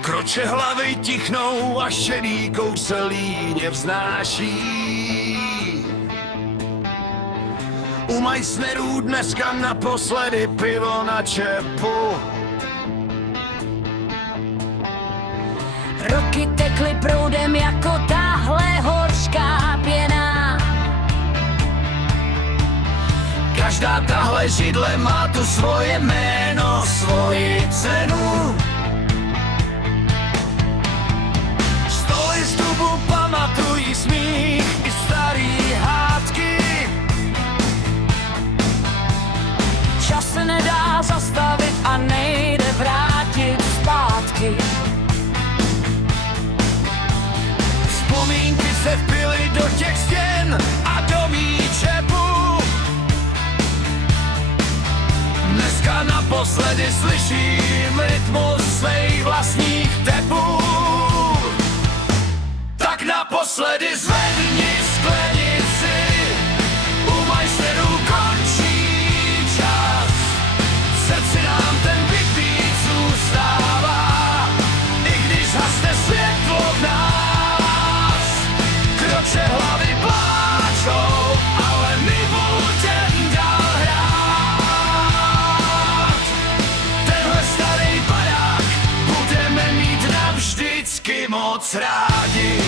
Kroče hlavy tichnou a šedý kousek líně vznáší. U Meissnerů dneska naposledy pivo na čepu. Roky tekly proudem jako tahle hořká pěna. Každá tahle židle má tu svoje jméno, svoji cenu. Stoly z dubu pamatují smích i starý hádky. Čas se nedá zastavit a nejde vrátit zpátky. Vzpomínky se vpily do těch stěn a do mých čepů. Dneska naposledy slyším rytmus svých vlastních tepů. Tak naposledy zvedni sklenici, u Meissnerů končí čas. V srdci nám ten Big Beat zůstává, i když hasne světlo v nás. Kroče hlavy pláčou, ale my budem dál hrát. Tenhle starý barák budeme mít navždycky moc rádi.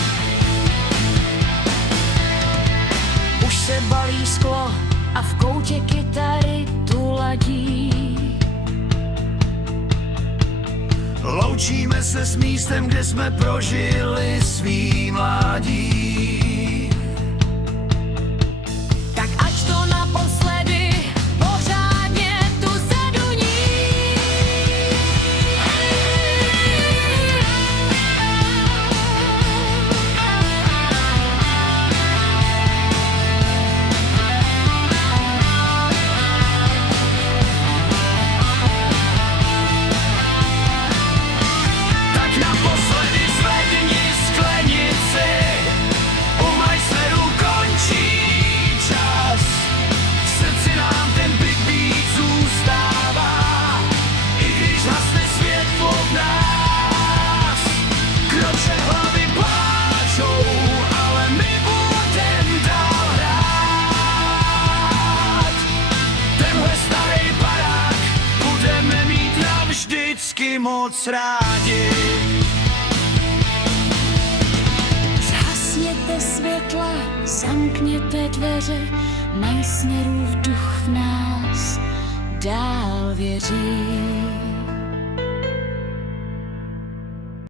Už se balí sklo a v koutě kytary tu ladí. Loučíme se s místem, kde jsme prožili svý mládí. Tak ať to naposledy pořádně tu zaduní. Tak naposledy zvedni sklenici, u Meissnerů končí čas. V srdci nám ten Big Beat zůstává, i když hasne světlo v nás. Kroče hlavy pláčou, ale my budem dál hrát. Tenhle starý barák budeme mít navždycky moc rádi. Zhasněte světla, zamkněte dveře, Meissnerův duch v nás dál věří.